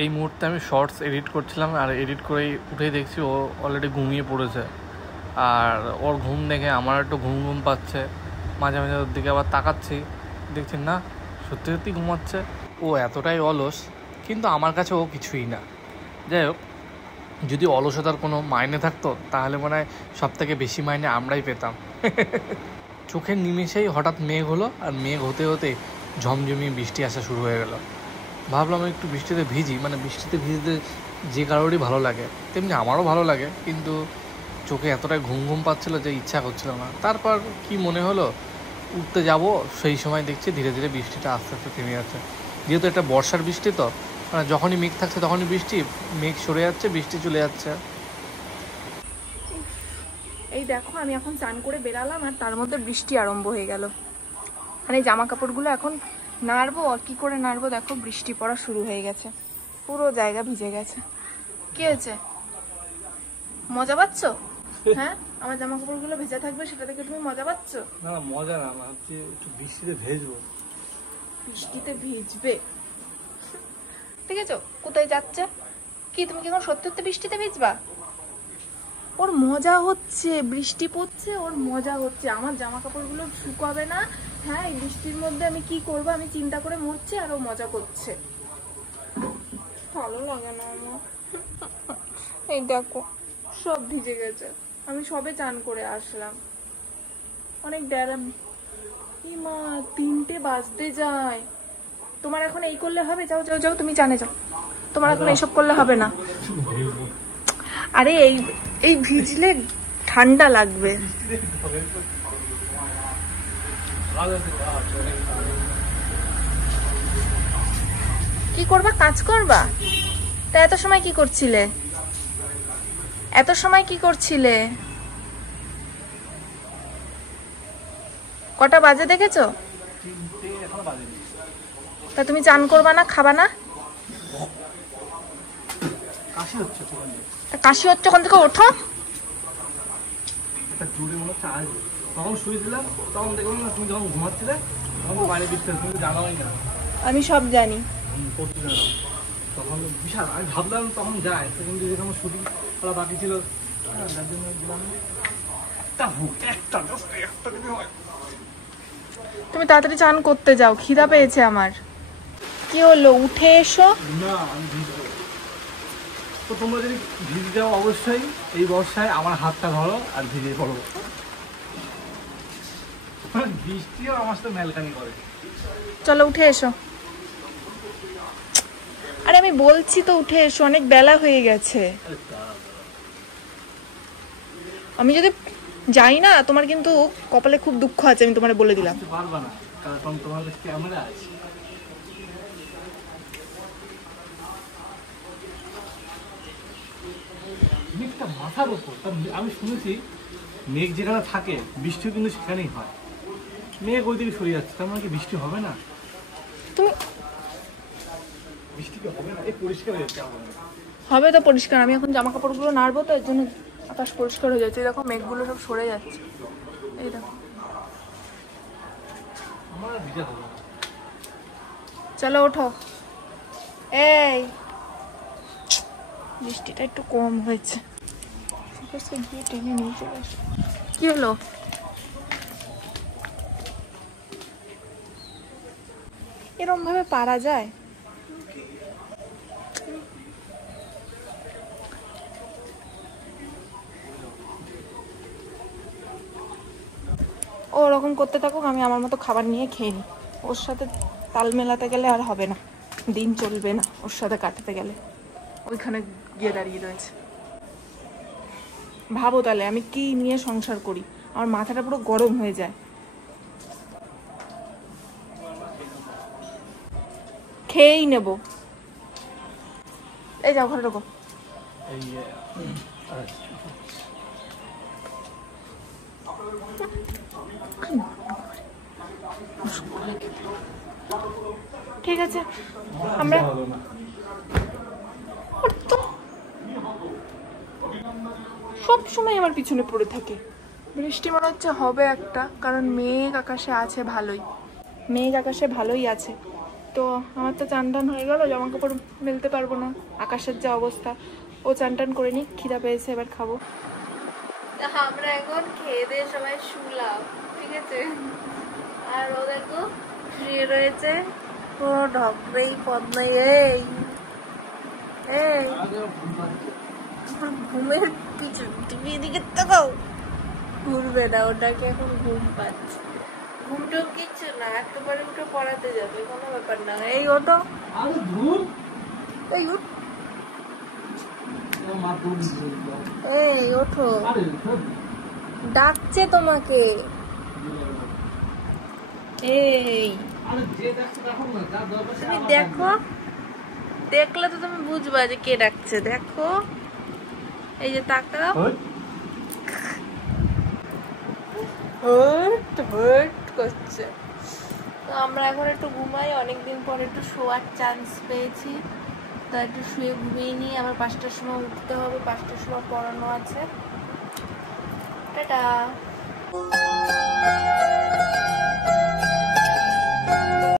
এই মুহূর্তে আমি শর্টস এডিট করছিলাম, আর এডিট করেই উঠেই দেখছি ও অলরেডি ঘুমিয়ে পড়েছে। আর ওর ঘুম দেখে আমার একটু ঘুম ঘুম পাচ্ছে, মাঝে মাঝে ওর দিকে আবার তাকাচ্ছি, দেখছি না সত্যি সত্যি ঘুমাচ্ছে। ও এতটাই অলস, কিন্তু আমার কাছে ও কিছুই না। যাই হোক, যদি অলসতার কোনো মাইনে থাকতো তাহলে মনে হয় সব থেকে বেশি মাইনে আমরাই পেতাম। চোখের নিমেষেই হঠাৎ মেঘ হলো, আর মেঘ হতে হতে ঝমঝমিয়ে বৃষ্টি আসা শুরু হয়ে গেল। ভাবলাম একটু বৃষ্টিতে ভিজি, মানে বৃষ্টিতে ভিজতে যে কারোরই ভালো লাগে, তেমনি আমারও ভালো লাগে, কিন্তু চোখে এতটাই ঘুম ঘুম পাচ্ছিলো যে ইচ্ছা করছিল না। তারপর কি মনে হলো, উঠতে যাব, সেই সময় দেখছি ধীরে ধীরে বৃষ্টিটা আস্তে আস্তে থেমে যাচ্ছে। যেহেতু এটা বর্ষার বৃষ্টি, তো মানে যখনই মেঘ থাকছে তখনই বৃষ্টি, মেঘ সরে যাচ্ছে, বৃষ্টি চলে যাচ্ছে। এই দেখো, আমি এখন চান করে বেরালাম আর তার মধ্যে বৃষ্টি আরম্ভ হয়ে গেল। মানে জামা কাপড়গুলো এখন নাড়বো, আর কি করে নাড়বো, দেখো বৃষ্টি পড়া শুরু হয়ে গেছে, পুরো জায়গা ভিজে গেছে। কি হয়েছে, মজা পাচ্ছ? হ্যাঁ, আমার জামা কাপড়গুলো ভেজা থাকবে সেটা থেকে তুমি মজা পাচ্ছ? না মজা না, ভাবছি একটু বৃষ্টিতে ভেজবো। বৃষ্টিতে ভিজবে? ঠিক আছে, কোথায় যাচ্ছে কি তুমি? কি এখন সত্যি সত্যি বৃষ্টিতে ভিজবা? ওর মজা হচ্ছে, বৃষ্টি পড়ছে, ওর মজা হচ্ছে। আমার জামা কাপড়গুলো শুকাবে না, হ্যাঁ এই বৃষ্টির মধ্যে আমি কি করবো আমি চিন্তা করে মরছে, আর ও মজা করছে। ভালো লাগে না আমার। এই দেখো সব ভিজে গেছে, আমি সবে চান করে আসলাম। অনেক ড্যারাম, মা 3টে বাজতে যায়। তোমার এখন এই করলে হবে? যাও যাও যাও, তুমি চানে যাও, তোমার এখন এইসব করলে হবে না। আরে এই এই ভিজলে ঠান্ডা লাগবে। কি করবা, কাজ করবা? তা এত সময় কি করছিলে? এত সময় কি করছিলে? কটা বাজে দেখেছো? তা তুমি চান করবা না, খাবা না? কাশি হচ্ছে, ওখান থেকে ওঠো। তখন শুয়েছিলাম, তখন দেখলাম না তুমি যখন ঘুমাচ্ছিলে তখন বাইরে বৃষ্টি, তুমি জানোই না। আমি সব জানি। তখন বিশাল, আমি ভাবলাম তখন যায়, কিন্তু যেখানে শুটিং করা বাকি ছিল যার জন্য তুমি তাড়াতাড়ি চান করতে যাও, খিদা পেয়েছে আমার। কি হলো, উঠে এসো। না আমি ভিজবো তো, তোমরা যদি ভিজে যাও অবশ্যই এই বর্ষায় আমার হাতটা ধরো আর ভিজে পড়ো। বৃষ্টিও আমার সাথে মেলকানি করে। চলো উঠে এসো। আরে আমি বলছি তো উঠে এসো, অনেক বেলা হয়ে গেছে। আমি যদি যাই না, তোমার কিন্তু কপালে খুব দুঃখ আছে, আমি তোমার বলে দিলাম। পারবা না, কারণ তোমার ক্যামেরা আছে। মেঘটা মাথার উপর, আমি শুনেছি মেঘ যেখানে থাকে বৃষ্টিও কিন্তু সেখানেই হয়। মেঘ ওই দিকে সরে যাচ্ছে, তার মানে কি বৃষ্টি হবে না? তুমি বৃষ্টি কি হবে না? এই পরিষ্কার হয়ে যাচ্ছে। হবে তো পরিষ্কার, আমি এখন জামা কাপড়গুলো নাড়বো তো, এর জন্য আকাশ পরিষ্কার হয়ে যাচ্ছে। দেখো মেঘগুলো সব সরে যাচ্ছে, এই দেখো। চলো ওঠো। এই বৃষ্টিটা একটু কম হয়েছে, গিয়ে টেনে নিয়ে চলে আসো। কি হলো, এরম ভাবে পারা যায়? ও ওরকম করতে থাকুক, আমি আমার মতো খাবার নিয়ে খেয়ে নিই। ওর সাথে তাল মেলাতে গেলে আর হবে না, দিন চলবে না ওর সাথে কাটাতে গেলে। ওইখানে গিয়ে দাঁড়িয়ে রয়েছে। ভাবো তাহলে আমি কি নিয়ে সংসার করি, আমার মাথাটা পুরো গরম হয়ে যায়। খেয়েই নেব। এই যাও ঘরে ঢোকো। ঠিক আছে, আমরা সব সময় আমার পিছনে পড়ে থাকে। বৃষ্টি মনে হচ্ছে হবে একটা, কারণ মেঘ আকাশে আছে ভালোই, মেঘ আকাশে ভালোই আছে। তো আমার তো চান টান হয়ে গেল, জামা কাপড় মেলতে পারবো না, আকাশের যা অবস্থা। ও চান টান করে নি, খিদা পেয়েছে, এবার খাবো। আমরা এখন খেয়ে দিয়ে সবাই শুলাম, ঠিক আছে? আর ও দেখো শুয়ে রয়েছে, কোনো ঢক নেই, পদ নেই। এই এই ঘুমের পিছন টিভি দিকে তাকাও, ঘুরবে না, ওটাকে এখন ঘুম পাচ্ছে। ঘুমটাও কিচ্ছু না, একেবারে উঠে পড়াতে যাবে, কোনো ব্যাপার না। এই ওঠো, এই উঠ, এই ওঠো, ডাকছে তোমাকে। এই তুমি দেখো, দেখলে তো তুমি বুঝবা যে কে ডাকছে। দেখো, এই যে তাকাও, হট হট করছে। তো আমরা এখন একটু ঘুমাই, অনেকদিন পর একটু শোয়ার চান্স পেয়েছি, তো একটু শুয়ে ঘুমিয়ে নিই। আবার 5টার সময় উঠতে হবে, 5টার সময় পড়ানো আছে। টাটা।